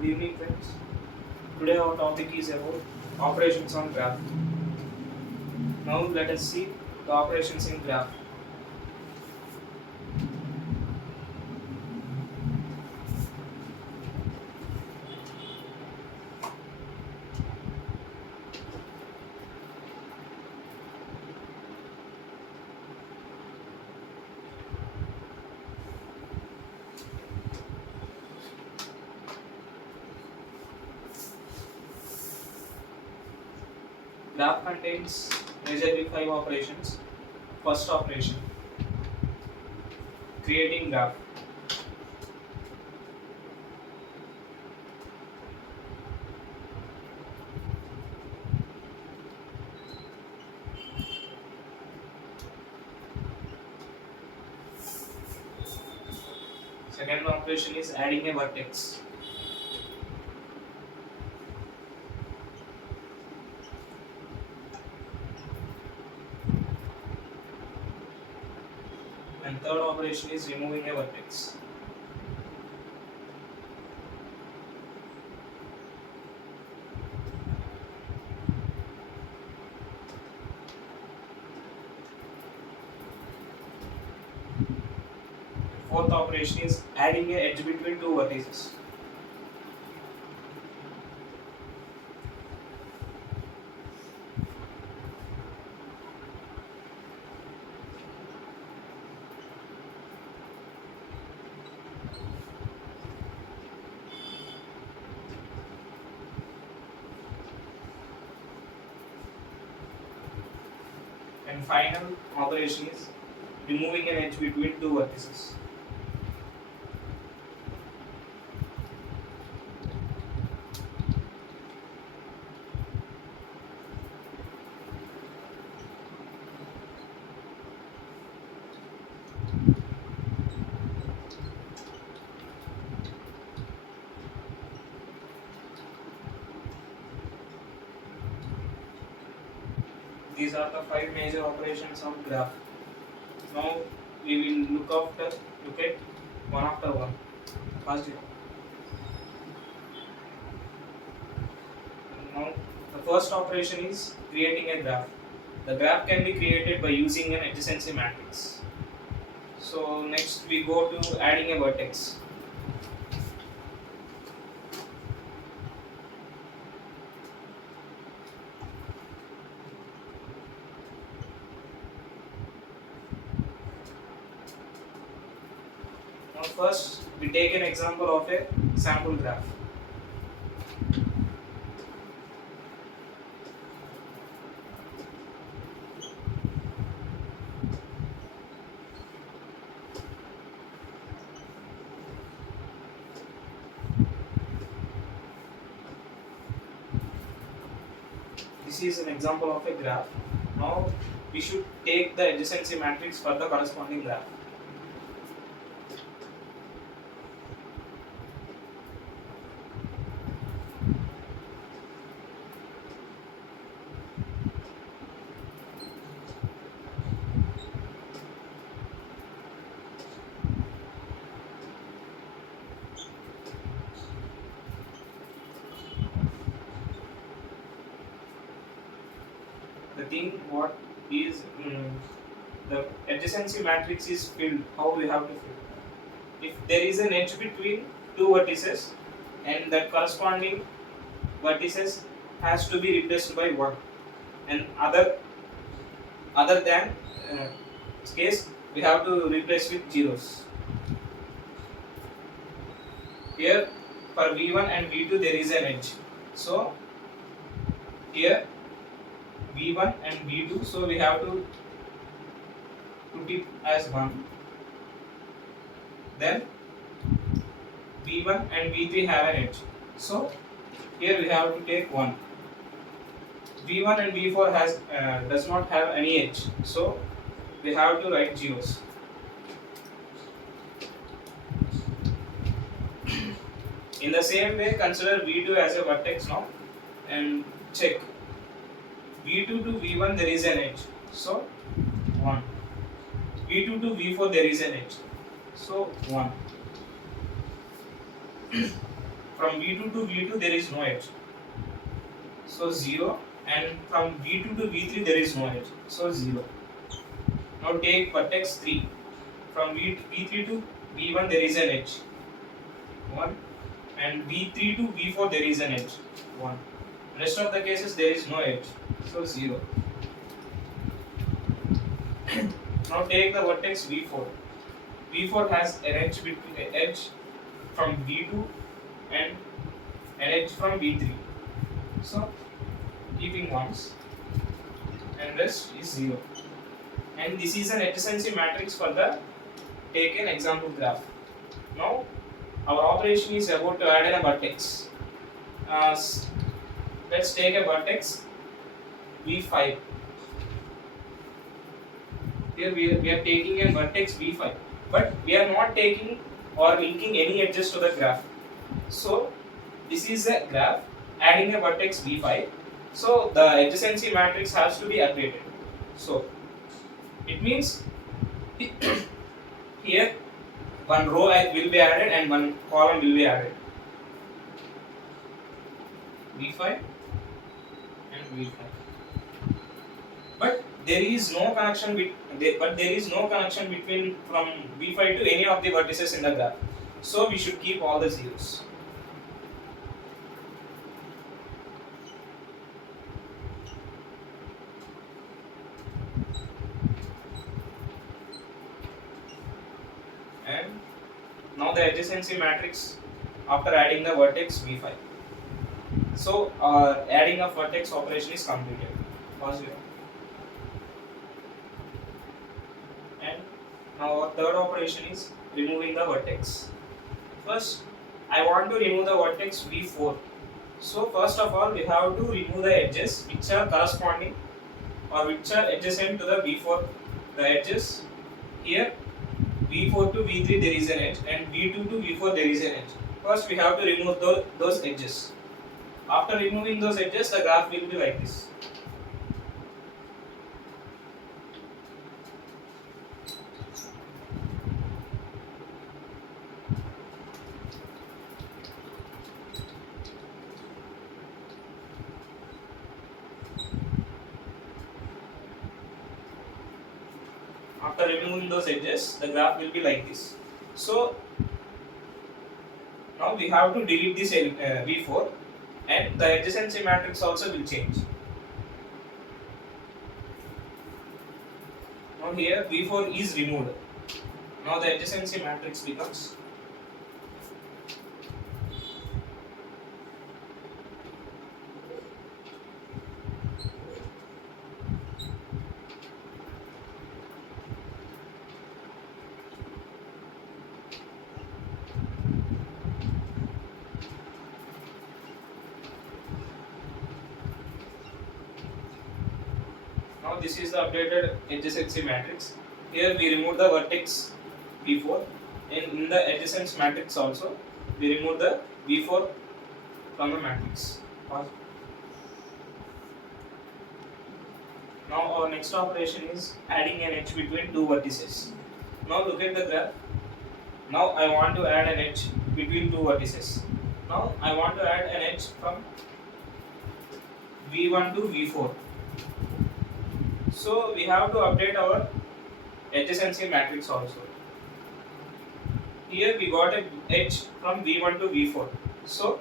Good evening, friends. Today our topic is about operations on graph. Now let us see the operations in graph. Graph contains majorly 5 operations. First operation, creating graph. Second operation is adding a vertex. And third operation is removing a vertex. Fourth operation is adding a edge between two vertices. And final operation is removing an edge between two vertices. These are the 5 major operations of graph. Now we will look at one after one. First, now the first operation is creating a graph. The graph can be created by using an adjacency matrix. So next we go to adding a vertex. Now first we take an example of a sample graph. This is an example of a graph. Now we should take the adjacency matrix for the corresponding graph. The thing what is the adjacency matrix is filled. How we have to fill? If there is an edge between two vertices, and that corresponding vertices has to be replaced by one, and other than this case we have to replace with zeros. Here for V1 and V2 there is an edge, so here V1 and V2, so we have to put it as 1. Then V1 and V3 have an edge, so here we have to take 1. V1 and V4 does not have any edge, so we have to write zeros. In the same way, consider V2 as a vertex now and check. V2 to V1 there is an edge, so 1. V2 to V4 there is an edge, so 1. from V2 to V2 there is no edge, so 0, and from V2 to V3 there is no edge, so 0. Now take vertex 3, from V3 to V1 there is an edge, 1, and V3 to V4 there is an edge, 1. Rest of the cases there is no edge, so 0. Now take the vertex V4. V4 has an edge from V2 and an edge from V3. So keeping ones, and rest is 0. And this is an adjacency matrix for the taken example graph. Now our operation is about to add in a vertex. Let's take a vertex V5. Here we are taking a vertex V5, but we are not taking or linking any edges to the graph. So this is a graph adding a vertex V5. So the adjacency matrix has to be updated. So it means here one row will be added and one column will be added. V5 and V5. But there is no connection between from V5 to any of the vertices in the graph. So we should keep all the zeros. And now the adjacency matrix after adding the vertex V5. So adding of vertex operation is completed. Pause here. And now our third operation is removing the vertex. First, I want to remove the vertex V4. So first of all, we have to remove the edges which are corresponding or which are adjacent to the V4. The edges here, V4 to V3 there is an edge, and V2 to V4 there is an edge. First we have to remove those edges. After removing those edges, the graph will be like this. After removing those edges, the graph will be like this. So now we have to delete this V4, and the adjacency matrix also will change. Now here V4 is removed. Now the adjacency matrix becomes now this is the updated adjacency matrix. Here we remove the vertex V4, and in the adjacency matrix also we remove the V4 from the matrix. Now our next operation is adding an edge between two vertices. Now look at the graph. Now I want to add an edge between two vertices. Now I want to add an edge from V1 to V4. So we have to update our adjacency matrix also. Here we got an edge from V1 to V4. So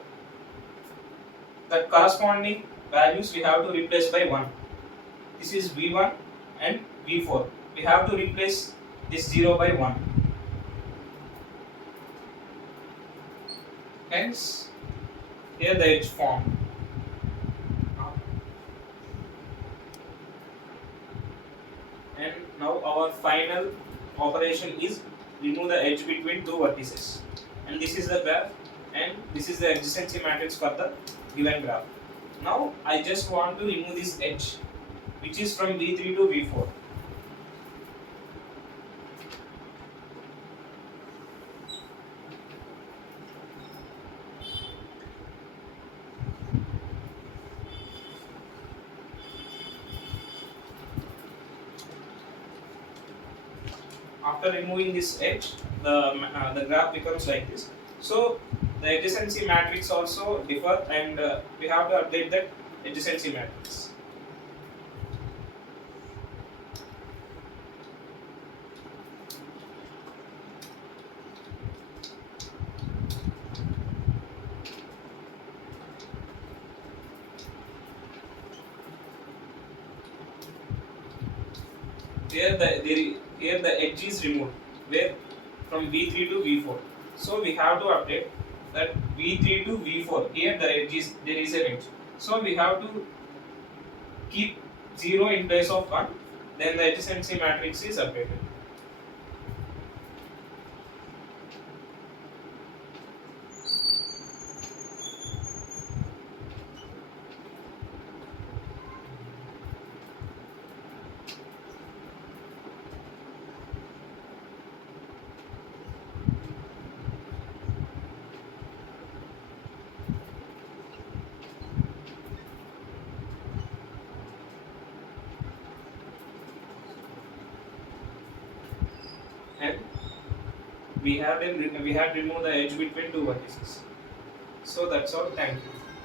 the corresponding values we have to replace by 1. This is V1 and V4. We have to replace this 0 by 1. Hence, here the edge formed. And now our final operation is remove the edge between two vertices. And this is the graph, and this is the adjacency matrix for the given graph. Now I just want to remove this edge, which is from V3 to V4. After removing this edge, the graph becomes like this. So the the adjacency matrix also differ, and we have to update that adjacency matrix. Here the edge is removed, where from V3 to V4. So we have to update that V3 to V4. Here the edge is, there is an edge. So we have to keep 0 in place of 1. Then the adjacency matrix is updated. And we have removed the edge between two vertices. So that's all. Thank you.